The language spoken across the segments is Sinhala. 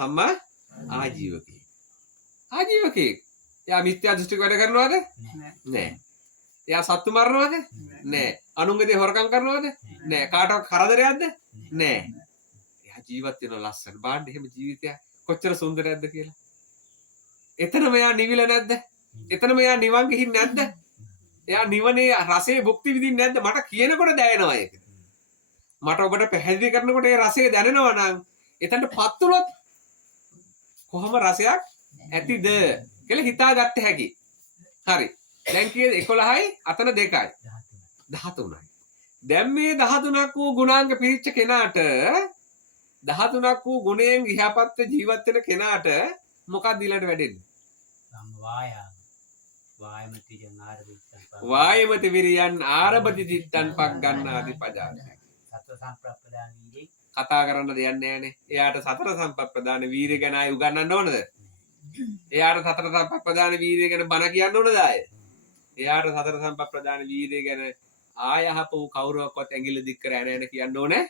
සම්මා ආජීවකේ. ආජීවකේ. එයා මිත්‍යා දෘෂ්ටික වැඩ කරනවද? නෑ. එයා සත්තු මරනවද? නෑ. අනුන්ගේ දේ හොරකම් කරනවද? නෑ. කාටවත් කරදරයක්ද? නෑ. එයා ජීවත් වෙන ලස්සන. බාන්න එහෙම ජීවිතයක් කොච්චර සුන්දරයක්ද කියලා. එතනම එයා නිවිල නැද්ද? එතනම එයා නිවන් ගිහින් නැද්ද? එයා නිවනේ රසයේ භුක්ති විඳින්නේ නැද්ද? මට කියනකොට දැනෙනවා ඒක. මට ඔබට පැහැදිලි කරනකොට ඒ රසය දැනෙනවා නම් එතනටපත් වුණොත් කොහොම රසයක් ඇතිද කියලා හිතාගත්ත හැකි. හරි. දැන් කීයද 11යි අතන 2යි 13යි. දැන් මේ 13ක් වූ ගුණාංග පිරිච්ච කෙනාට 13ක් වූ ගුණයෙන් ඉහපත් ජීවත් වෙන කෙනාට මොකක්ද ඊළඟට වැඩෙන්නේ? වායමති විරියන් ආරබති දිත්තන් පක් ගන්නාදි පජාන. සතර සම්ප්‍රප්පදාන වීර්යය කතා කරන්න දෙයක් නෑනේ. එයාට සතර සම්ප්‍රප්පදාන වීර්ය ගැන ආයි උගන්වන්න ඕනද? එයාට සතර සම්ප්‍රප්පදාන වීර්ය ගැන බණ කියන්න ඕනද ආයේ? එයාට සතර සම්ප්‍රප්පදාන වීර්ය ගැන ආයහපු කවුරුවක්වත් ඇඟිල්ල දික් කර යන කියන්න ඕනේ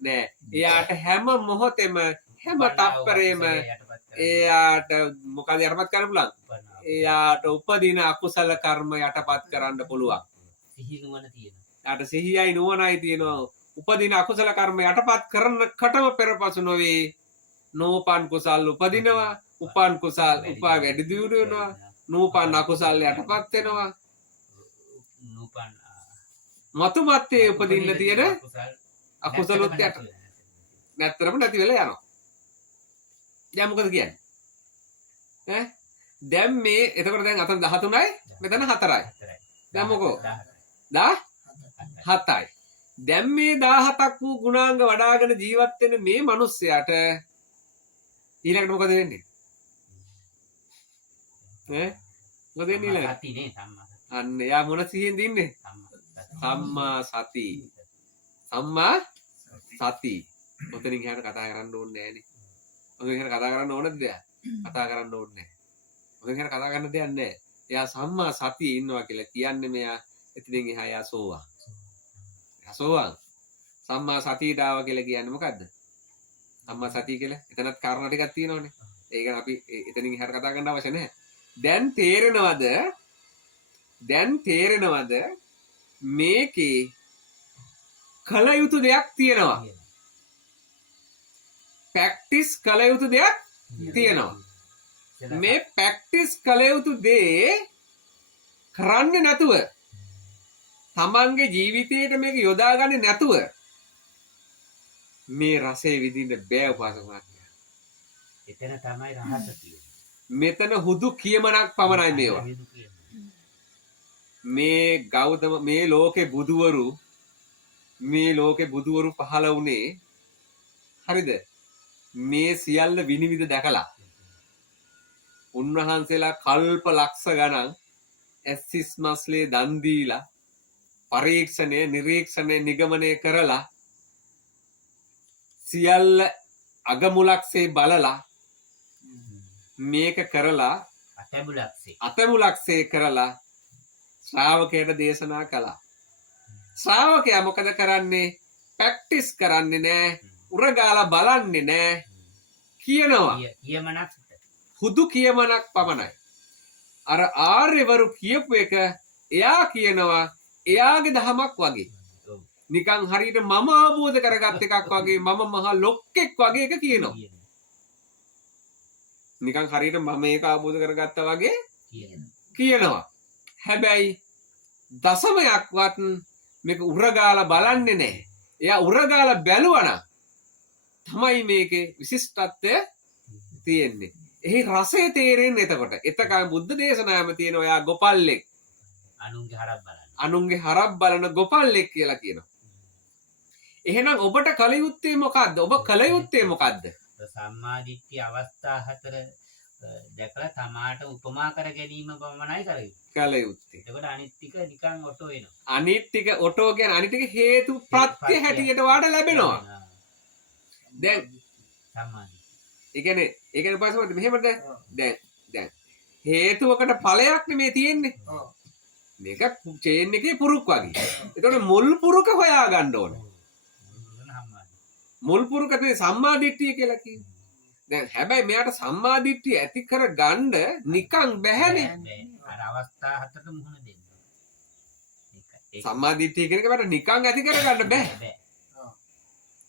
නෑ. එයාට හැම මොහොතෙම හැම තප්පරේම එයාට මොකද යටපත් කරන්න පුළුවන්? එයාට උපදින අකුසල කර්ම යටපත් කරන්න පුළුවන්. සිහි නුවණ තියෙනවා. එයාට සිහියයි නුවණයි තියෙනවා. උපදින අකුසල කර්ම යටපත් කරනකටම පෙරපසු නොවේ. නෝපන් කුසල් උපදිනවා. උපන් කුසල් උපා වැඩි දියුණු වෙනවා. නෝපන් අකුසල් යටපත් වෙනවා. නූපන් මතු මත්තේ උපදින්න තියෙන අකුසලොත් යට නැත්තරම නැති වෙලා යනවා. දැන් මොකද කියන්නේ? ඈ දැන් මේ එතකොට දැන් අතන 13යි මෙතන 4යි. දැන් මොකෝ? 17යි. දැන් මේ 17ක් වූ ගුණාංග වඩාගෙන ජීවත් වෙන මේ මිනිස්සයාට ඊළඟට මොකද වෙන්නේ? මොකද වෙන්නේ ඊළඟට? සතිනේ සම්මා. අන්න එයා මොන සිහියෙන්ද ඉන්නේ? සම්මා සති. සම්මා සති. ඔතනින් එහාට කතා කරන්න ඕනේ නෑනේ. ඔතනින් එහාට කතා කරන්න ඕනද දෙයක්? කතා කරන්න ඕනේ නෑ. ඔතනින් එහාට කතා කරන්න දෙයක් නෑ. එයා සම්මා සතියේ ඉන්නවා කියලා කියන්නේ මෙයා එතනින් එහා එයා සෝවාන්. එයා සෝවාන්. සම්මා සතියට ආවා කියලා කියන්නේ මොකද්ද? සම්මා සතිය කියලා එතනත් කාරණා ටිකක් තියෙනවනේ. ඒක අපි එතනින් එහාට කතා කරන්න අවශ්‍ය නැහැ. දැන් තේරෙනවද මේකේ කල යුතු දෙයක් තියෙනවා. ප්‍රැක්ටිස් කල යුතු දෙයක් තියෙනවා. මේ ප්‍රැක්ටිස් කල යුතු දේ කරන්නේ නැතුව තමන්ගේ ජීවිතයට මේක යොදාගන්නේ නැතුව මේ රසය විඳින්න බෑ උපාසකමක්. එතන තමයි රහස තියෙන්නේ. මෙතන හුදු කියමනක් පමණයි මේවා. මේ ගෞතම මේ ලෝකේ බුදුවරු පහළ වුණේ හරිද? මේ සියල්ල විනිවිද දැකලා උන්වහන්සේලා කල්ප ලක්ෂ ගණන් ඇස්සිස් මස්ලේ දන් දීලා පරීක්ෂණය නිරීක්ෂණය නිගමනය කරලා සියල්ල අගමුලක්සේ බලලා මේක කරලා අතමුලක්සේ කරලා ශ්‍රාවකයට දේශනා කළා. ශ්‍රාවකයා මොකද කරන්නේ? ප්‍රැක්ටිස් කරන්නේ නෑ. උරගාලා බලන්නේ නෑ. කියනවා. කියමනක් හුදු කියමනක් පමණයි. අර ආර්යවරු කියපු එක එයා කියනවා එයාගේ දහමක් වගේ. නිකන් හරියට මම අවබෝධ කරගත් එකක් වගේ මම මහා ලොක්කෙක් වගේ එක කියනවා. නිකන් හරියට මම ඒක අවබෝධ කරගත්තා වගේ කියනවා. හැබැයි දසමයක්වත් මේක උරගාලා බලන්නේ නැහැ. එයා උරගාලා බැලුවනම් තමයි මේකේ විශිෂ්ටත්වය තියෙන්නේ. එහි රසය තේරෙන්නේ එතකොට. එතකම බුද්ධ දේශනාවම තියෙන ඔයා ගොපල්ලෙක්. අනුන්ගේ හරක් බලන ගොපල්ලෙක් කියලා කියනවා. එහෙනම් ඔබට කල යුත්තේ මොකද්ද? ඔබ කල යුත්තේ මොකද්ද? සම්මාදිට්ඨිය අවස්ථා 4 දැකලා තමාට උපමා කර ගැනීම පමණයි කල යුත්තේ. එතකොට අනිත් ටික නිකන් ඔටෝ වෙනවා. අනිත් ටික ඔටෝ කියන්නේ අනිත් ටික හේතු ප්‍රත්‍ය හැටියට වාට ලැබෙනවා. දැන් සම්මාදිට්ඨිය. ඒ කියන්නේ පස්සෙත් මෙහෙමද? දැන් හේතුවකට ඵලයක් නෙමේ තියෙන්නේ. මේක චේන් එකේ පුරුක් වගේ. එතකොට මුල් පුරුක හොයා ගන්න ඕනේ. මුල් පුරුක තමයි සම්මා දිට්ඨිය කියලා කියන්නේ. දැන් හැබැයි මෙයාට සම්මාදිට්ඨිය ඇති කර ගන්න නිකන් බැහැනේ. අර අවස්ථා හතට මුහුණ දෙන්න. ඒක සම්මාදිට්ඨිය කියන එක මට නිකන් ඇති කර ගන්න බෑ. බෑ.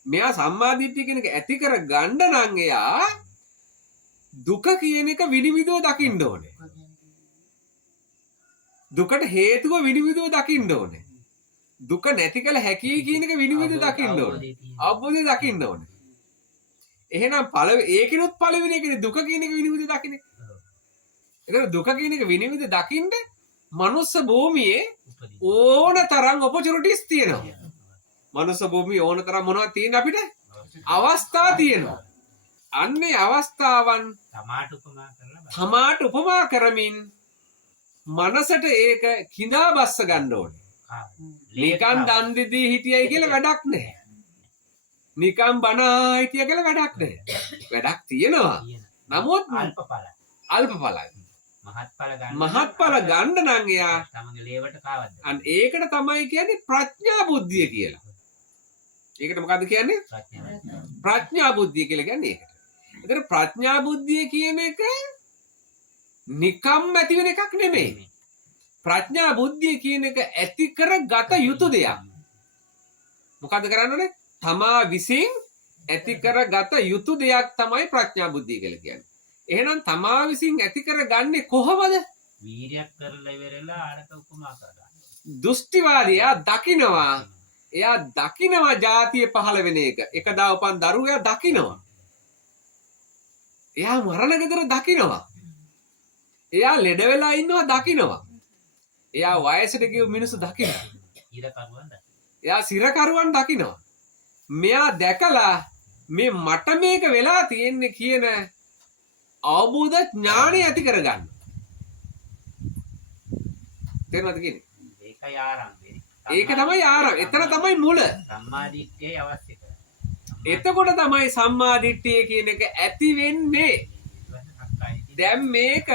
මෙයා සම්මාදිට්ඨිය කියන එක ඇති කර ගන්න නම් එයා දුක කියන එක විනිවිදව දකින්න ඕනේ. දුකට හේතුව විනිවිදව දකින්න ඕනේ. දුක නැති කළ හැකි කියන එක විනිවිදව දකින්න ඕනේ. අවබෝධය දකින්න ඕනේ. එහෙනම් ඒකිනුත් පළවෙනි එකනේ දුක කියන එක විනිවිද දකින්න. ඒතර දුක කියන එක විනිවිද දකින්න මනුස්ස භූමියේ ඕන තරම් ඔපචුනිටිස් තියෙනවා. මනුස්ස භූමියේ ඕන තරම් මොනවද තියෙන අපිට? අවස්ථා තියෙනවා. අන්නේ අවස්ථාවන් තමාට උපමා කරමින් මනසට ඒක කිඳා බස්ස ගන්න ඕනේ. නිකන් දන් දෙදී හිටියයි කියලා වැඩක් නැහැ. නිකම් බණ හිටිය කියලා වැඩක් නැහැ. වැඩක් තියෙනවා. නමුත් අල්පඵලයි. මහත්ඵල ගන්න නම් එයා තමගේ ලේවට කාවද්ද. අන්න ඒකට තමයි කියන්නේ ප්‍රඥා බුද්ධිය කියලා. ඒකට මොකද්ද කියන්නේ? ප්‍රඥා බුද්ධිය කියලා කියන්නේ ඒකට. ඒතර ප්‍රඥා බුද්ධිය කියන එක නිකම් ඇති වෙන එකක් නෙමෙයි. ප්‍රඥා බුද්ධිය කියන එක ඇති කරගත යුතු දෙයක්. මොකද්ද කරන්න ඕනේ? තමා විසින් ඇති කරගත යුතු දෙයක් තමයි ප්‍රඥා බුද්ධිය කියලා කියන්නේ. එහෙනම් තමා විසින් ඇති කරගන්නේ කොහොමද? වීර්යයක් කරලා ඉවරලා ආරක උපමා කරලා. දෘෂ්ටිවාදියා දකිනවා. එයා දකිනවා ජාතිය පහළ වෙන එක. එකදා උපන් දරුවෝ එයා දකිනවා. එයා මරණ ගෙදර දකිනවා. එයා ලෙඩ වෙලා ඉන්නවා දකිනවා. එයා වයසට ගිය මිනිස්සු දකිනවා. එයා සිරකරුවන් දකිනවා. මෙයා දැකලා මේ මට මේක වෙලා තියෙන්නේ කියන අවබෝධ ඥාණය ඇති කරගන්න. තේරුණාද කියන්නේ? ඒකයි ආරම්භය. ඒක තමයි ආරම්භය. එතන තමයි මුල. සම්මාදිට්ඨිය අවශ්‍ය කරන්නේ. එතකොට තමයි සම්මාදිට්ඨිය කියන එක ඇති වෙන්නේ. දැන් මේක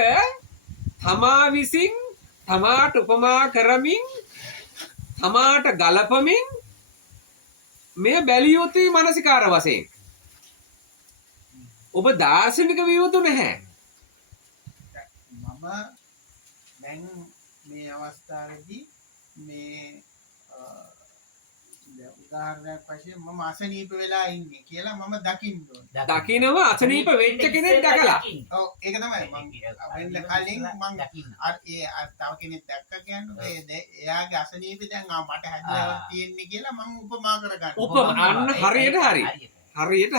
තමා විසින් තමාට උපමා කරමින් තමාට ගලපමින් මේ බැලිය යුතුයි මානසිකාර වශයෙන්. ඔබ දාර්ශනික විය යුතු නැහැ. මම දැන් මේ අවස්ථාවේදී මේ උදාහරණයක් වශයෙන් මම අසනීප වෙලා ඉන්නේ කියලා මම දකින්න ඕනේ. දකින්නවා අසනීප වෙච්ච කෙනෙක් දැකලා. ඔව් ඒක තමයි මම වෙන්න කලින් මම අර තව කෙනෙක් දැක්ක කියන්නේ එයාගේ අසනීප දැන් මට හැදියාවක් තියෙන්නේ කියලා මම උපමා කරගන්නවා. අන්න හරියට හරි. හරියට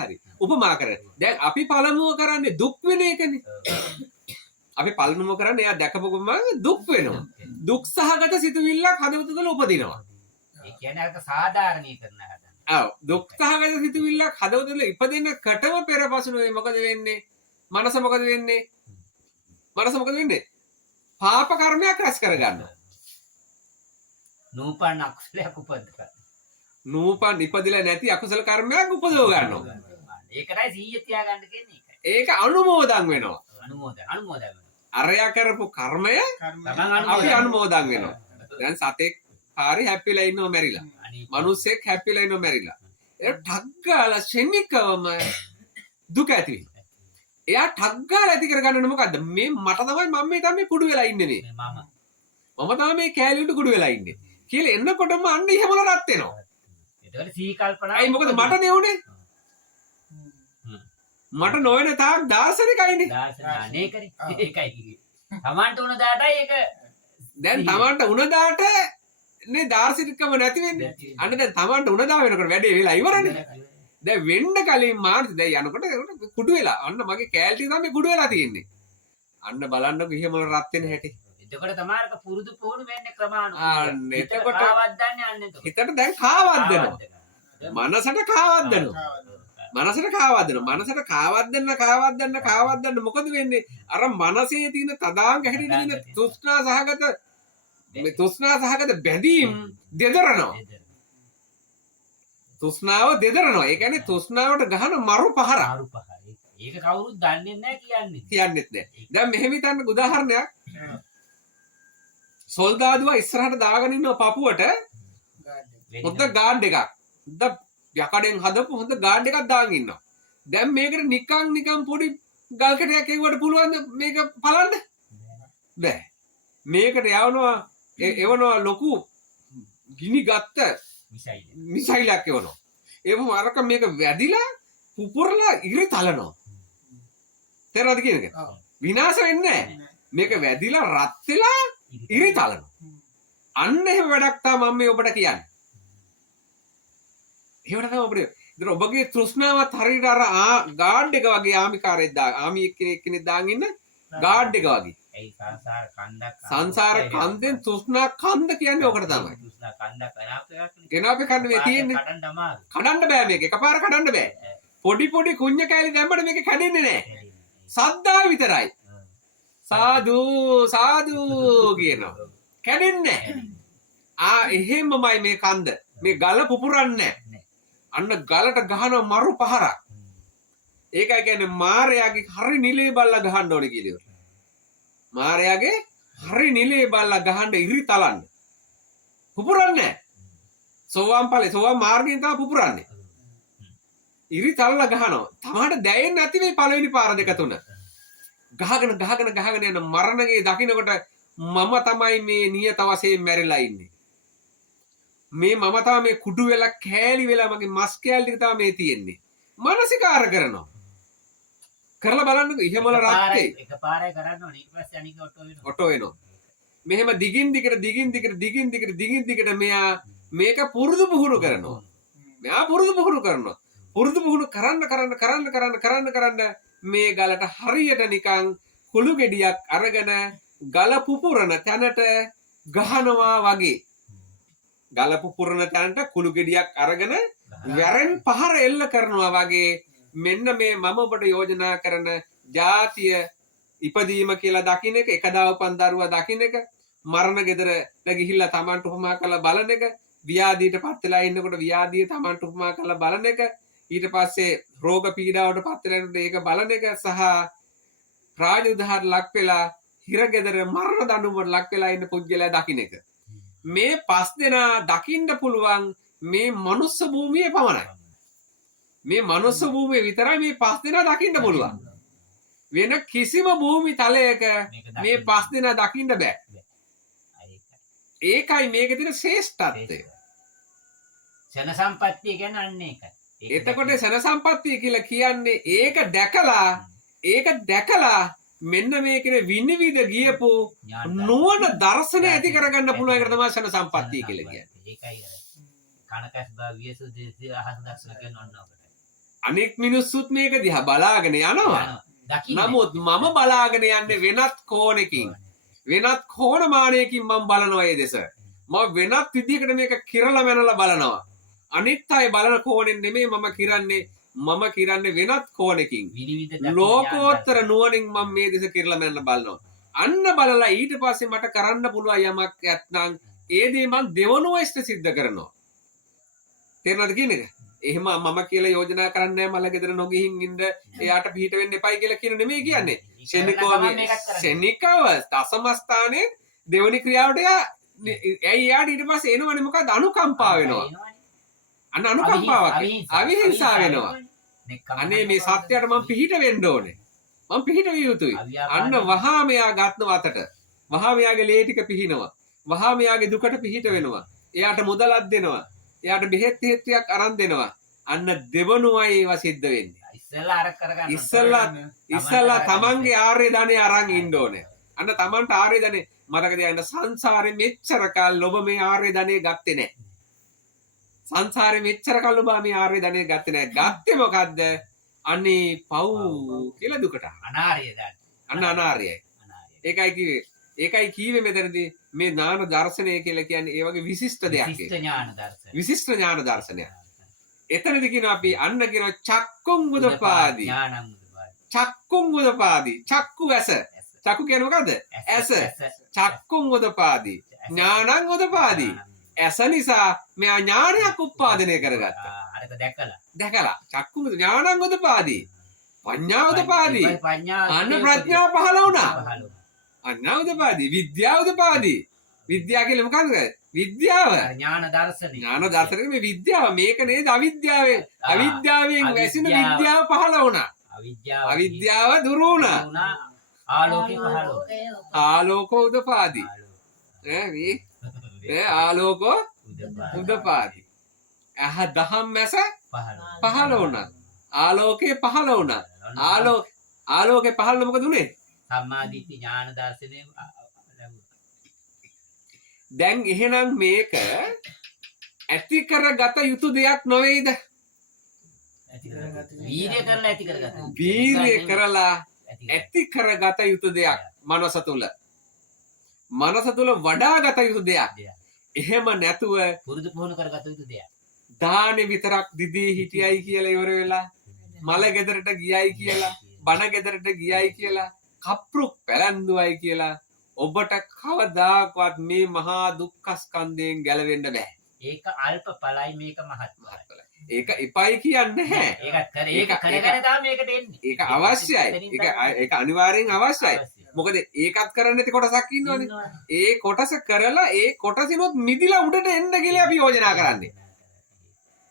හරි. උපමා කරන්නේ. දැන් අපි පළමුව කරන්නේ දුක් වෙන එකනේ. අපි පළමුව කරන්නේ එයා දැකපු ගමන් දුක් වෙනවා. දුක් සහගත සිතුවිල්ලක් හදවත තුළ උපදිනවා. ඒ කියන්නේ අර සාධාරණීකරණ හදන්න. ඔව් දුක් සහගත සිතුවිල්ලක් හදවත තුළ ඉපදෙනකටම පෙරපසුනේ මොකද වෙන්නේ? මනස මොකද වෙන්නේ? පාප කර්මයක් රැස් කරගන්නවා. නූපන් අකුසලයක් උපදවනවා. නූපන් ඉපදිලා නැති අකුසල කර්මයක් උපදව ගන්නවා. ඒකටයි සීය තියාගන්න කියන්නේ ඒකයි. ඒක අනුමෝදන් වෙනවා. අනුමෝදන්. අරයා කරපු කර්මය අපි අනුමෝදන් වෙනවා. දැන් සතෙක් හරි හැප්පිලා ඉන්නව මැරිලා. මිනිස්සෙක් හැප්පිලා ඉන්නව මැරිලා. ඒක ටක් ගාලා ශෙනිකවම දුක ඇති වෙනවා. එයා ටක් ගාලා ඇති කරගන්නනේ මොකද්ද? මේ මට තමයි මම මේ තමයි කුඩු වෙලා ඉන්නේ මේ. මම තමයි මේ කෑලියට කුඩු වෙලා ඉන්නේ. කියලා එන්නකොටම අන්න ඉහමල රත් වෙනවා. ඒතකොට සී කල්පනා. අයි මොකද මට නෙවුනේ? මට නොවන තාක් දාර්ශනිකයිනේ. අනේකරි. ඒකයි. තමන්ට උන දාටයි ඒක දැන් තමන්ට උන දාට නේ දාර්ශනිකකම නැති වෙන්නේ. අන්න දැන් තමන්ට උන දා වෙනකොට වැඩේ වෙලා ඉවරනේ. දැන් වෙන්න කලින් මාර්ග දැන් යනකොට කුඩු වෙලා. අන්න මගේ කෑල්ටි තමයි කුඩු වෙලා තියෙන්නේ. අන්න බලන්නකො ඉහෙම රත් වෙන හැටි. එතකොට තමාරක පුරුදු පුහුණු වෙන්නේ ක්‍රමානුකූලව. අන්න එතකොට කාවද්දන්නේ අන්න එතකොට. හිතට දැන් කාවද්දනවා. මනසට කාවද්දනවා. මනසට කාවද්දන්න මොකද වෙන්නේ? අර මනසේ තියෙන තදාංග හැටියට තියෙන තෘෂ්ණා සහගත බැඳීම් දෙදරනවා. තෘෂ්ණාව දෙදරනවා. ඒ කියන්නේ තෘෂ්ණාවට ගහන මරු පහර. ඒක කවුරුත් දන්නේ නැහැ කියන්නෙත් නැහැ. දැන් මෙහෙම හිතන්න උදාහරණයක්. සොල්දාදුවා ඉස්සරහට දාගෙන ඉන්න පපුවට හොඳ ගාඩ් එකක්. හොඳ යකඩෙන් හදපු හොඳ ගාඩ් එකක් දාගෙන ඉන්නවා. දැන් මේකට නිකන් පොඩි ගල් කැටයක් එවුවට පුළුවන්ද මේක පලන්න? බෑ. මේකට එවනවා ලොකු ගිනි ගත්ත මිසයිලක් එවනවා. ඒවම අරක මේක වැදිලා පුපුරලා ඉරි තලනවා. තේරෙනවද කියන එක? විනාශ වෙන්නේ නැහැ. මේක වැදිලා රත් වෙලා ඉරි තලනවා. අන්න එහෙම වැඩක් තමයි මම මේ ඔබට කියන්නේ. ඒවට තමයි ඔබට ඉතින් ඔබගේ තෘෂ්ණාවත් හරියට අර ගාඩ් එක වගේ ආමි කෙනෙක් දාන් ඉන්න ගාඩ් එක වගේ. ඒ සංසාර කන්දක් සංසාර කන්දෙන් තෘෂ්ණා කන්ද කියන්නේ ඔකට තමයි. තෘෂ්ණා කන්දක් ගෙනාපේ කන්න මේ තියෙන්නේ. කඩන්න බෑ මේක. එකපාර කඩන්න බෑ. පොඩි කුඤ්ඤ කෑලි දැම්මම මේක කැඩෙන්නේ නැහැ. සද්දා විතරයි. සාදු කියනවා. කැඩෙන්නේ නැහැ. එහෙමමයි මේ කන්ද. මේ ගල පුපුරන්නේ නැහැ. අන්න ගලට ගහන මරු පහරක්. ඒකයි කියන්නේ මාරයාගේ හරි නිලේ බල්ලා ගහන්න ඕනේ කියලා. මාරයාගේ හරි නිලේ බල්ලා ගහන්න ඉරි තලන්න. පුපුරන්නේ නැහැ. සෝවාන් මාර්ගයෙන් තමයි පුපුරන්නේ. ඉරි තලලා ගහනවා. තමාට දැයෙන්නේ නැති මේ පළවෙනි පාර දෙක තුන. ගහගෙන යන මරණගේ දකින්නකොට මම තමයි මේ නියත වශයෙන් මැරිලා ඉන්නේ. මම තමයි මේ කුඩු වෙලා කෑලි වෙලා මගේ මස් කෑලි ටික තමයි මේ තියෙන්නේ. මානසිකාර කරනවා. කරලා බලන්නකෝ ඉහමල රාත්තේ එකපාරයි කරන්න ඕනේ. ඊට පස්සේ අනික ඔටෝ වෙනවා. මෙහෙම දිගින් දිගට මෙයා මේක පුරුදු පුහුණු කරනවා. පුරුදු පුහුණු කරන්න මේ ගලට හරියට නිකන් කුළු ගෙඩියක් අරගෙන ගල පුපුරන තැනට ගහනවා වගේ. ගල පුපුරන තැනට කුළු ගෙඩියක් අරගෙන වැරෙන් පහර එල්ල කරනවා වගේ මෙන්න මේ මම ඔබට යෝජනා කරන ජාතිය ඉපදීම කියලා දකින්න එක, එකදා උපන් දරුවා දකින්න එක, මරණ ගෙදරට ගිහිල්ලා Tamanට උපමා කරලා බලන එක, ව්‍යාධියට පත් වෙලා ඉන්නකොට ව්‍යාධිය Tamanට උපමා කරලා බලන එක, ඊට පස්සේ රෝග පීඩාවට පත් වෙලා ඉන්නකොට ඒක බලන එක සහ රාජඋදාහර ලක් වෙලා හිරගෙදර මරණ දඬුවමට ලක් වෙලා ඉන්න පුද්ගලයා දකින්න එක. මේ 5 දෙනා දකින්න පුළුවන් මේ මනුස්ස භූමියේ පමණයි. මේ මනුස්ස භූමියේ විතරයි මේ 5 දෙනා දකින්න පුළුවන්. වෙන කිසිම භූමි තලයක මේ 5 දෙනා දකින්න බෑ. ඒකයි මේකේ තියෙන ශ්‍රේෂ්ඨත්වය. ශන සම්පත්තිය කියන්නේ අන්න ඒකයි. එතකොට ශන සම්පත්තිය කියලා කියන්නේ ඒක දැකලා මෙන්න මේකේ විනිවිද ගියපු නුවණ දර්ශනය ඇති කරගන්න පුළුවන් එකට තමයි ශන සම්පත්තිය කියලා කියන්නේ. ඒකයි කනකස් භාවියසු දෙසිය අහස දර්ශන කරනවන්නකට. අනෙක් මිනිස්සුත් මේක දිහා බලාගෙන යනවා. නමුත් මම බලාගෙන යන්නේ වෙනත් කෝණකින්. වෙනත් කෝණමානයකින් මම බලනවා ඒ දෙස. මම වෙනත් විදිහකට මේක කිරලා මැනලා බලනවා. අනිත් අය බලන කෝණයෙන් නෙමෙයි මම කිරන්නේ වෙනත් කෝණකින්. ලෝකෝත්තර නුවණින් මම මේ දෙස කිරලා මැනලා බලනවා. අන්න බලලා ඊට පස්සේ මට කරන්න පුළුවන් යමක් නැත්නම් ඒ දේ මම දෙවනුව ඉෂ්ට සිද්ධ කරනවා. තේරෙනවද කියන්නේ? එහෙම මම කියලා යෝජනා කරන්නේ මල ගෙදර නොගිහින් ඉන්න එයාට පිට වෙන්න එපයි කියලා කියන නෙමෙයි කියන්නේ. ශනිකව දසම ස්ථානයේ දෙවනි ಕ್ರಿයාවට එයාට ඊට පස්සේ එනවනේ මොකද අනුකම්පා වෙනවා. අන්න අනුකම්පාවක් අවිහිංසා වෙනවා. අනේ මේ සත්‍යයට මම පිට වෙන්න ඕනේ. මම පිට විය යුතුයි. අන්න වහා මෙයා ගත්න වතට. වහා මෙයාගේ ලේ ටික පිහිනවා. වහා මෙයාගේ දුකට පිට වෙනවා. එයාට මුදලක් දෙනවා. එයාට බෙහෙත් ටිකක් අරන් දෙනවා. අන්න දෙවනුවයි ඒවා සිද්ධ වෙන්නේ. ඉස්සෙල්ලා අර කරගන්න. ඉස්සෙල්ලා තමන්ගේ ආර්ය ධනෙ අරන් ඉන්න ඕනේ. අන්න තමන්ට ආර්ය ධනෙ මතක තියාගන්න සංසාරේ මෙච්චර කල් ඔබ මේ ආර්ය ධනෙ ගත්තේ නැහැ. සංසාරේ මෙච්චර කල් ඔබ මේ ආර්ය ධනෙ ගත්තේ නැහැ. ගත්තේ මොකද්ද? අනේ පව් කියලා දුකට. අනාර්ය ධන. අන්න අනාර්යයි. ඒකයි කිව්වේ මෙතනදී මේ ඥාන දර්ශනය කියලා කියන්නේ ඒ වගේ විශිෂ්ට දෙයක්. විශිෂ්ට ඥාන දර්ශනයක්. එතනදී කියනවා අපි අන්න කියනවා චක්කුම් උදපාදී. චක්කුම් උදපාදී. චක්කු ඇස. චක්කු කියන්නේ මොකද්ද? ඇස. චක්කුම් උදපාදී. ඥානං උදපාදී. ඇස නිසා මෙයා ඥානයක් උත්පාදනය කරගත්තා. අරක දැකලා චක්කුම් ඥානං උදපාදී. පඤ්ඤා උදපාදී. අන්න ප්‍රඥාව පහළ වුණා. අන්න උදපාදී. විද්‍යාව උදපාදී. විද්‍යාව කියලා මොකක්ද? විද්‍යාව. ඥාන දර්ශනය. ඥාන දර්ශනේ මේ විද්‍යාව. මේක නේද අවිද්‍යාවෙන්. අවිද්‍යාවෙන් වැසෙන විද්‍යාව පහළ වුණා. අවිද්‍යාව දුරු වුණා. ආලෝකේ පහළ වුණා. ආලෝකෝ උදපාදි. මේ ආලෝකෝ උදපාදි. අහ දහම් මැස පහළ වුණා. ආලෝකේ පහළ වුණා. ආලෝකේ පහළ මොකද උනේ? සම්මාදිට්ඨි ඥාන දර්ශනය දැන් එහෙනම් මේක ඇති කරගත යුතු දෙයක් නොවේද? වීර්ය කරලා ඇති කරගත. වීර්ය කරලා ඇති කරගත යුතු දෙයක් මනස තුල. මනස තුල වඩාගත යුතු දෙයක්. එහෙම නැතුව පුරුදු පුහුණු කරගත යුතු දෙයක්. දානේ විතරක් දිදී හිටියයි කියලා ඉවර වෙලා මල ගෙදරට ගියයි කියලා බණ ගෙදරට ගියයි කියලා කප්රුක් පැලැන්දුවයි කියලා ඔබට කවදාකවත් මේ මහා දුක්ඛ ස්කන්ධයෙන් ගැලවෙන්න බෑ. ඒක අල්ප ඵලයි මේක මහත් ඵලයි. ඒක එපයි කියන්නේ නැහැ. ඒක කරගෙන තමයි මේකට එන්නේ. ඒක අවශ්‍යයි. ඒක අනිවාර්යෙන් අවශ්‍යයි. මොකද ඒකත් කරන්න නැති කොටසක් ඉන්නවනේ. ඒ කොටස කරලා ඒ කොටසිනොත් මිදිලා උඩට එන්න කියලා අපි යෝජනා කරන්නේ.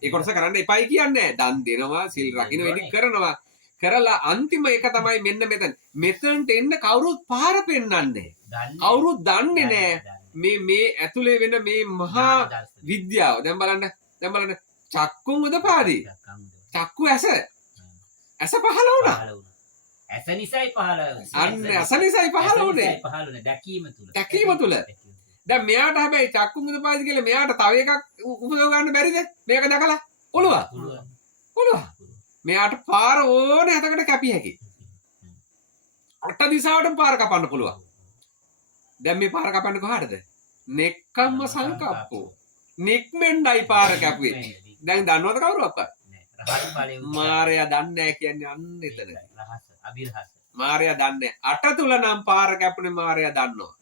ඒ කොටස කරන්න එපයි කියන්නේ දන් දෙනවා, සිල් රකින්න වෙඩි කරනවා. කරලා අන්තිම එක තමයි මෙන්න මෙතන. මෙතනට එන්න කවුරුත් පාර පෙන්වන්නේ. කවුරුත් දන්නේ නැහැ මේ ඇතුලේ වෙන මේ මහා විද්‍යාව. දැන් බලන්න චක්කුන් උදපාදී. චක්කු ඇස පහළ වුණා. ඇස නිසයි පහළ වුණේ. අන්න ඇස නිසයි පහළ වුණේ. දැකීම තුල. දැන් මෙයාට හැබැයි චක්කුන් උදපාදී කියලා මෙයාට තව එකක් උපදව ගන්න බැරිද? මේක දැකලා පුළුවන්. මෙයාට පාර ඕන හැතකට කැපිය හැකි. අට දිසාවටම පාර කපන්න පුළුවන්. දැන් මේ පාර කපන්නේ කොහාටද? නෙක්කම්ම සංකප්පෝ. නික්මෙන්ඩයි පාර කැපුවේ. දැන් දන්නවද කවුරුවක්වත්? මාරයා දන්නේ නැහැ කියන්නේ අන්න එතන. මාරයා දන්නේ. අට තුල නම් පාර කැපුනේ මාරයා දන්නවා.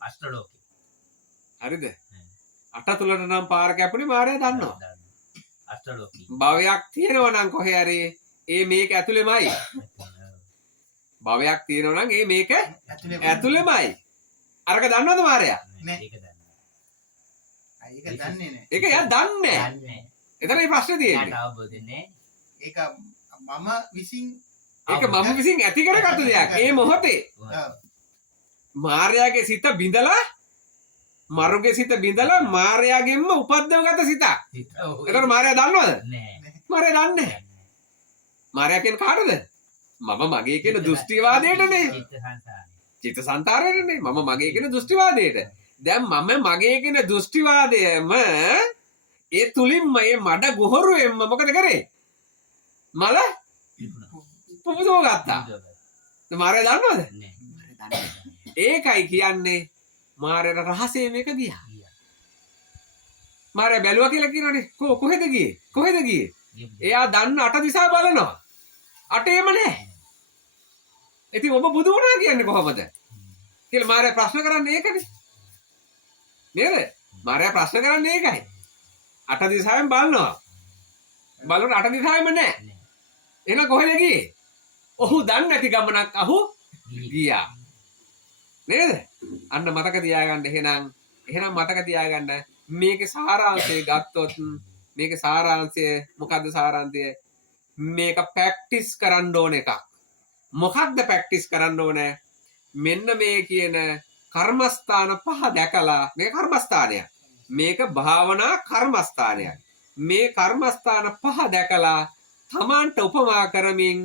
අෂ්ටලෝකේ. හරිද? අට තුලට නම් පාර කැපුනේ මාරයා දන්නවා. අෂ්ටලෝකේ. භවයක් තියෙනවා නම් කොහේ හරි මේක ඇතුළෙමයි. භවයක් තියෙනවා නම් මේක ඇතුළෙමයි. අරක දන්නවද මාරයා? ඒක දන්නේ නැහැ. ඒක එයා දන්නේ නැහැ. එතන මේ ප්‍රශ්නේ තියෙන්නේ. ඒක මම විසින් ඇති කරගත්ත දෙයක්. ඒ මොහොතේ මාරයාගේ සිත බිඳලා මරුගේ සිත බිඳලා මාරයාගෙන්ම උපද්දවගත සිත. එතකොට මාරයා දන්නවද? නෑ. මාරයා දන්නේ නැහැ. මාරයා කියන්නේ කාටද? මම මගේ කියන දෘෂ්ටිවාදයටනේ. චිත්ත සංතාරයටනේ. මම මගේ කියන දෘෂ්ටිවාදයට. දැන් මම මගේ කියන දෘෂ්ටිවාදයම ඒ තුලින්ම මේ මඩ ගොහරුවෙන්ම මොකද කරේ? මල පුපුදව ගත්තා. මාරයා දන්නවද? ඒකයි කියන්නේ මාරේට රහසේ මේක ගියා. මාරයා බැලුවා කියලා කියනනේ. කොහෙද ගියේ? එයා දන්න අට දිසා බලනවා. අටේම නැහැ. ඉතින් ඔබ බුදු වුණා කියන්නේ කොහොමද? කියලා මාරයා ප්‍රශ්න කරන්නේ ඒකනේ. නේද? මාරයා ප්‍රශ්න කරන්නේ ඒකයි. අට දිසාවෙන් බලනවා. බලන අට දිසාවෙම නැහැ. එහෙනම් කොහෙද ගියේ? ඔහු දන්නේ නැති ගමනක් අහු ගියා. නේද? අන්න මතක තියාගන්න. එහෙනම් මතක තියාගන්න මේකේ සාරාංශය ගත්තොත් මේකේ සාරාංශය මොකද්ද සාරාංශය? මේක ප්‍රැක්ටිස් කරන්න ඕන එකක්. මොකක්ද ප්‍රැක්ටිස් කරන්න ඕනේ? මෙන්න මේ කියන කර්මස්ථාන පහ දැකලා මේ කර්මස්ථානයක්. මේක භාවනා කර්මස්ථානයක්. මේ කර්මස්ථාන පහ දැකලා තමන්ට උපමා කරමින්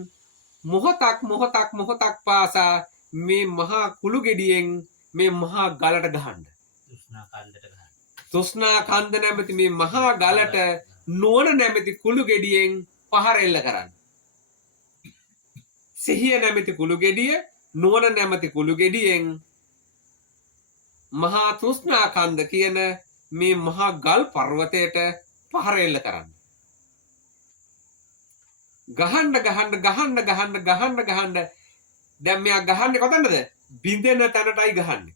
මොහොතක් පාසා මේ මහා කුළු ගෙඩියෙන් මේ මහා ගලට ගහන්න. තෘෂ්ණා කන්ද නැමැති මේ මහා ගලට නුවණ නැමැති කුළු ගෙඩියෙන් පහර එල්ල කරන්න. සිහිය නැමැති කුළු ගෙඩිය නුවණ නැමැති කුළු ගෙඩියෙන් මහා තෘෂ්ණා කන්ද කියන මේ මහා ගල් පර්වතයට පහර එල්ල කරන්න. ගහන්න දැන් මෙයා ගහන්නේ කොතනද? බින්දෙන තැනටයි ගහන්නේ.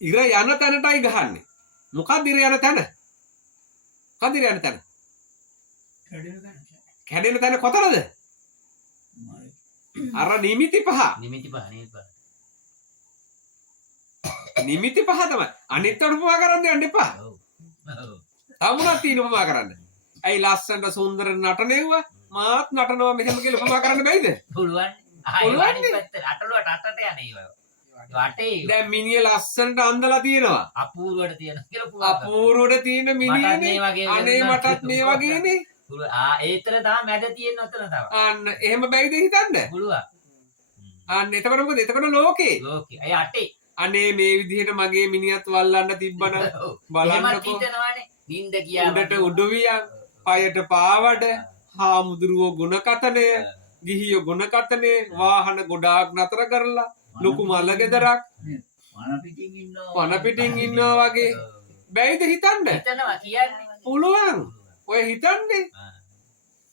ඉර යන තැනටයි ගහන්නේ. මොකක්ද ඉර යන තැන? කැඩෙන තැන කොතනද? අර නිමිති පහ. නිමිති පහ තමයි. අනිත් ඒවා උපමා කරන්න යන්න එපා. ඔව්. ඔව්. තමුණක් තියෙන උපමා කරන්න. ඇයි ලස්සනට සුන්දර නටනෙව්වා මාත් නටනවා මෙහෙම කියලා උපමා කරන්න බැයිද? පුළුවන්. පුළුවන් අනිත් පැත්තට අටලුවට අටට යන්නේ ඒවා. වටේ දැන් මිනිහ ලස්සනට අඳලා තියෙනවා. අපූර්වට තියෙන කියලා පුළුවන්. අපූර්වට තියෙන මිනිහනේ. අනේ මටත් මේ වගේනේ. ඒතර තමයි මැද තියෙන ඔතන තමයි. අන්න එහෙම බැයිද හිතන්න? පුළුවන්. අන්න එතකොට මොකද? එතකොට ලෝකේ. ලෝකේ. අය අටේ. අනේ මේ විදිහට මගේ මිනිහත් වල්ලන්න තිබ්බනම් බලන්නකෝ. හිතනවානේ. නින්ද කියා. උඩට උඩුවියන්, පයට පාවඩ, හාමුදුරුවෝ ගුණකතනය, ගිහියෝ ගුණකතනය, වාහන ගොඩාක් නතර කරලා, ලොකු මල ගෙදරක්, පන පිටින් ඉන්නවා වගේ. බැයිද හිතන්න? හිතනවා කියන්නේ. පුළුවන්. ඔය හිතන්නේ.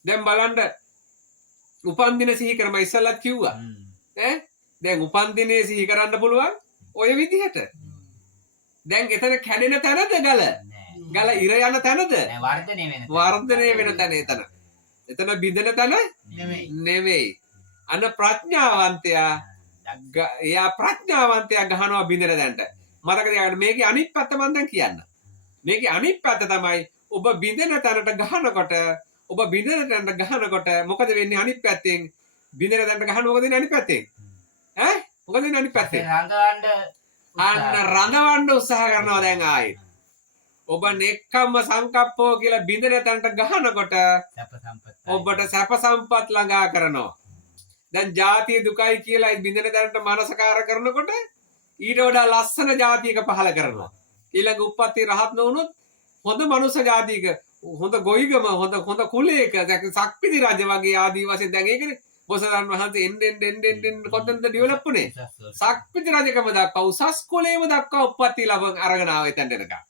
දැන් බලන්න උපන්දින සිහි කරම ඉස්සල්ලත් කිව්වා. දැන් උපන්දිනේ සිහි කරන්න පුළුවන් ඔය විදිහට. දැන් එතන කැඩෙන තැනද ගල? ගල ඉර යන තැනද? වර්ධනය වෙන තැන එතන. එතන බිඳෙන තැන නෙමෙයි. අන ප්‍රඥාවන්තයා එයා ප්‍රඥාවන්තයා ගහනවා බිඳෙන තැනට. මතක තියාගන්න මේකේ අනිත් පැත්ත මම දැන් කියන්න. මේකේ අනිත් පැත්ත තමයි ඔබ බිඳෙන තැනට ගහනකොට ඔබ බිඳෙන තැනට ගහනකොට මොකද වෙන්නේ අනිත් පැත්තෙන්? බිඳෙන තැනට ගහන මොකද වෙන්නේ අනිත් පැත්තෙන්? ඈ මොකද වෙන්නේ අනිත් පැත්තෙන්? රඳවන්න උත්සාහ කරනවා දැන් ආයේ. ඔබ නෙක්ඛම්ම සංකප්පෝ කියලා බිඳෙන තැනට ගහනකොට ඔබට සැප සම්පත් ළඟා කරනවා. දැන් ජාතිය දුකයි කියලා බිඳෙන තැනට මනසකාර කරනකොට ඊට වඩා ලස්සන ජාතියක පහල කරනවා. ඊළඟ උප්පත්ති රහත් නොවුනොත් හොඳ මනුෂ්‍ය ජාතියක හොඳ ගොයිගම හොඳ කුලයක සක්විති රජ වගේ ආදී වශයෙන් දැන් ඒකනේ බොසරන් වහන්සේ එන්න කොතනද ඩෙවලොප් උනේ? සක්විති රජකම දක්වා උසස් කුලයේම දක්වා උප්පත්ති ලබන අරගෙන ආව එතනට එනකම්.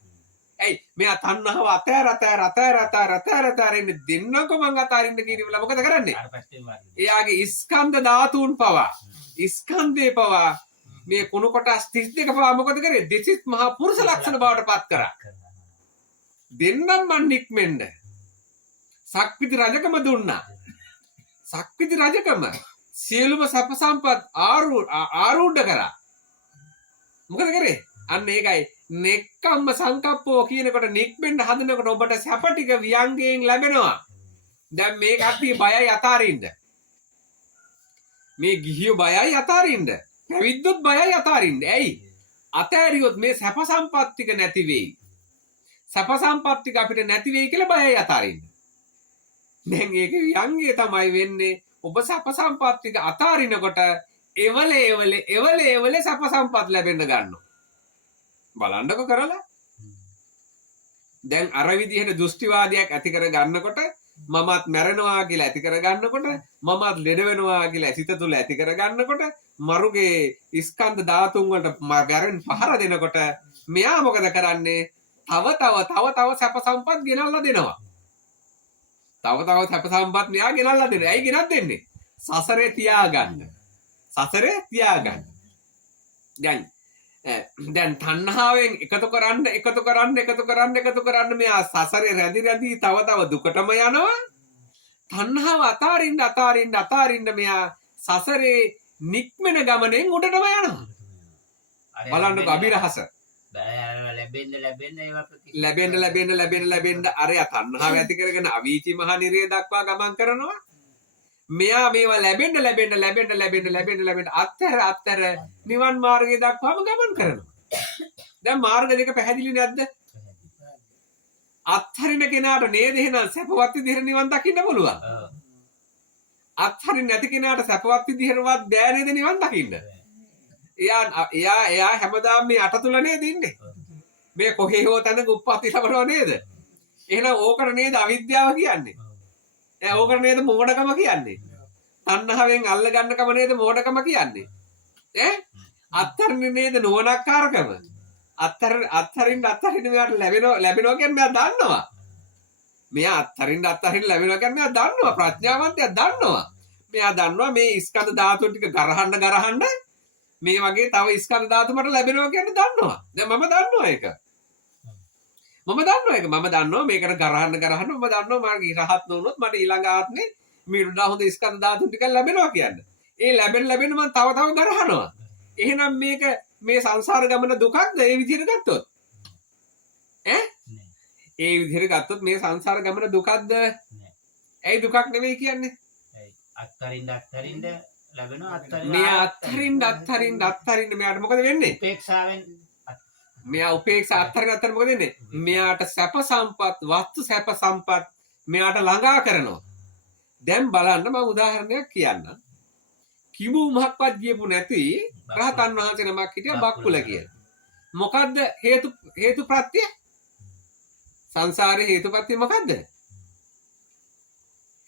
ඇයි මෙයා තණ්හාව අතෑර ඉන්නේ දෙන්නකො මං අතාරින්න කියනවා මොකද කරන්නේ? එයාගේ ස්කන්ධ ධාතුන් පවා ස්කන්ධේ පවා මේ කුණු කොටස් 32 පවා මොකද කරේ? දෙසිත් මහා පුරුෂ ලක්ෂණ බවට පත් කරා. දෙන්නම් මන් නික්මෙන්න. සක්විති රජකම දුන්නා. සක්විති රජකම සියලුම සැප සම්පත් ආරූඪ කරා. මොකද කරේ? අන්න ඒකයි නෙක්ඛම්ම සංකප්පෝ කියනකොට නික්මෙන්න හදනකොට ඔබට සැප ටික වියංගයෙන් ලැබෙනවා. දැන් මේ කට්ටිය බයයි අතාරින්න. මේ ගිහියෝ බයයි අතාරින්න. පැවිද්දොත් බයයි අතාරින්න. ඇයි? අතෑරියොත් මේ සැප සම්පත් ටික නැති වෙයි. සැප සම්පත් ටික අපිට නැති වෙයි කියලා බයයි අතාරින්න. දැන් ඒක වියංගය තමයි වෙන්නේ. ඔබ සැප සම්පත් ටික අතාරිනකොට එවල සැප සම්පත් ලැබෙන්න ගන්නවා. බලන්නකො කරලා. දැන් අර විදිහට දෘෂ්ටිවාදයක් ඇති කර ගන්නකොට මමත් මැරෙනවා කියලා ඇති කර ගන්නකොට මමත් ලෙඩ වෙනවා කියලා සිත තුළ ඇති කර ගන්නකොට මරුගේ ස්කන්ධ ධාතුන් වලට වැරෙන් පහර දෙනකොට මෙයා මොකද කරන්නේ? තව සැප සම්පත් ගෙනල්ලා දෙනවා. තව සැප සම්පත් මෙයා ගෙනල්ලා දෙනවා. ඇයි ගෙනත් දෙන්නේ? සසරේ තියාගන්න. දැන් තණ්හාවෙන් එකතු කරන්න මෙයා සසරේ රැඳි තව දුකටම යනවා. තණ්හාව අතාරින්න මෙයා සසරේ නික්මෙන ගමනෙන් උඩටම යනවා. බලන්නකො අභිරහස. ලැබෙන්න අරයා තණ්හාව ඇති කරගෙන අවීචි මහ නිරය දක්වා ගමන් කරනවා. මෙයා මේවා ලැබෙන්න අත්තර නිවන් මාර්ගය දක්වාම ගමන් කරනවා. දැන් මාර්ග දෙක පැහැදිලි නැද්ද? අත්හරින කෙනාට නේද එහෙනම් සැපවත් විදිහට නිවන් දකින්න පුළුවන්. අත්හරින්න නැති කෙනාට සැපවත් විදිහටවත් බෑ නේද නිවන් දකින්න. එයා හැමදාම මේ අට තුල නේද ඉන්නේ. මේ කොහේ හෝ තැනක උප්පත්ති ලබනවා නේද? එහෙනම් ඕකට නේද අවිද්‍යාව කියන්නේ. ඕකට නේද මෝඩකම කියන්නේ. තණ්හාවෙන් අල්ල ගන්නකම නේද මෝඩකම කියන්නේ. අත්හරින්න නේද නුවණක්කාරකම. අත්හරින්න මෙයාට ලැබෙනවා කියන්නේ මෙයා දන්නවා. මෙයා අත්හරින්න ලැබෙනවා කියන්නේ මෙයා දන්නවා. ප්‍රඥාවන්තයා දන්නවා. මෙයා දන්නවා මේ ස්කන්ධ ධාතු ටික ගරහන්න මේ වගේ තව ස්කන්ධ ධාතු මට ලැබෙනවා කියන්නේ දන්නවා. දැන් මම දන්නවා ඒක. මම දන්නවා මේකට ගරහන්න මම දන්නවා මාර්ගය රහත් නොවුනොත් මට ඊළඟ ආත්මේ මීට හොඳ ස්කන්ධ ධාතු ටික ලැබෙනවා කියන්නේ. ඒ ලැබෙන්න මම තව ගරහනවා. එහෙනම් මේක මේ සංසාර ගමන දුකක්ද ඒ විදිහට ගත්තොත්? ඈ? ඒ විදිහට ගත්තොත් මේ සංසාර ගමන දුකක්ද? ඇයි දුකක් නෙවෙයි කියන්නේ? අත්තරින්ද ලැබෙනවා මේ අත්තරින්ද මෙයාට මොකද වෙන්නේ? උපේක්ෂාවෙන් මෙයා උපේක්ෂා අත්තරින් මොකද වෙන්නේ? මෙයාට සැප සම්පත් වස්තු සැප සම්පත් මෙයාට ළඟා කරනවා. දැන් බලන්න මම උදාහරණයක් කියන්නම්. කිඹු මහක්වත් ගියපු නැති රහතන් වහන්සේ නමක් හිටියා බක්කුල කියලා. මොකද්ද හේතු ප්‍රත්‍ය? සංසාරේ හේතුපත්‍ය මොකද්ද?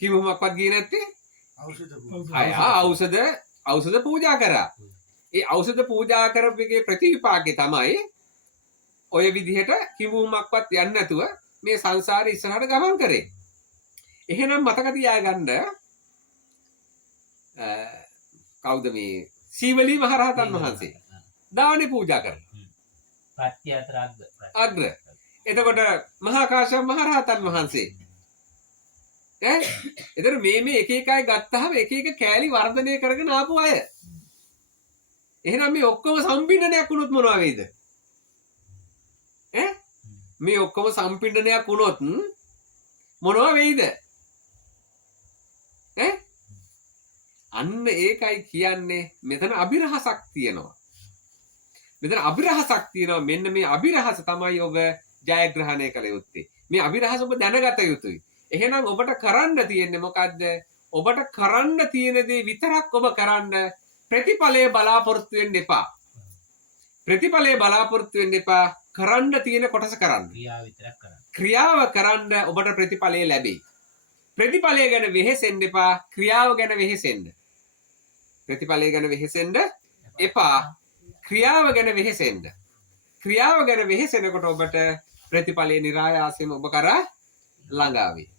කිඹු මහක්වත් ගියේ නැත්තේ ඖෂධ පූජා කරා. ඒ ඖෂධ පූජා කරපු එකේ ප්‍රතිවිපාකේ තමයි ඔය විදිහට කිඹු මහක්වත් යන්නේ නැතුව මේ සංසාරේ ඉස්සරහට ගමන් කරේ. එහෙනම් මතක තියාගන්න කවුද මේ සීවලී මහරහතන් වහන්සේ දානේ පූජා කරලා. ප්‍රත්‍ය අග්‍ර. එතකොට මහා කාශ්‍යප මහරහතන් වහන්සේ එතන මේ එක එක අය ගත්තාම එක එක කෑලි වර්ධනය කරගෙන ආපු අය. එහෙනම් මේ ඔක්කොම සම්පින්ඩනයක් වුණොත් මොනවා වෙයිද? මේ ඔක්කොම සම්පින්ඩනයක් වුණොත් මොනවා වෙයිද? අන්න ඒකයි කියන්නේ මෙතන අභිරහසක් තියෙනවා. මෙන්න මේ අභිරහස තමයි ඔබ ජයග්‍රහණය කළ යුත්තේ. මේ අභිරහස ඔබ දැනගත යුතුයි. එහෙනම් ඔබට කරන්න තියෙන්නේ මොකද්ද? ඔබට කරන්න තියෙන දේ විතරක් ඔබ කරන්න. ප්‍රතිඵලයේ බලාපොරොත්තු වෙන්න එපා. කරන්න තියෙන කොටස කරන්න. ක්‍රියාව කරන්න ඔබට ප්‍රතිඵලය ලැබෙයි. ප්‍රතිඵලය ගැන වෙහෙසෙන්න එපා. ක්‍රියාව ගැන වෙහෙසෙන්න. ප්‍රතිඵලය ගැන වෙහෙසෙන්න එපා. ක්‍රියාව ගැන වෙහෙසෙන්න. ක්‍රියාව ගැන වෙහෙසෙනකොට ඔබට ප්‍රතිඵලයේ નિરાයාසයෙන් ඔබ කරා ළඟා වෙයි.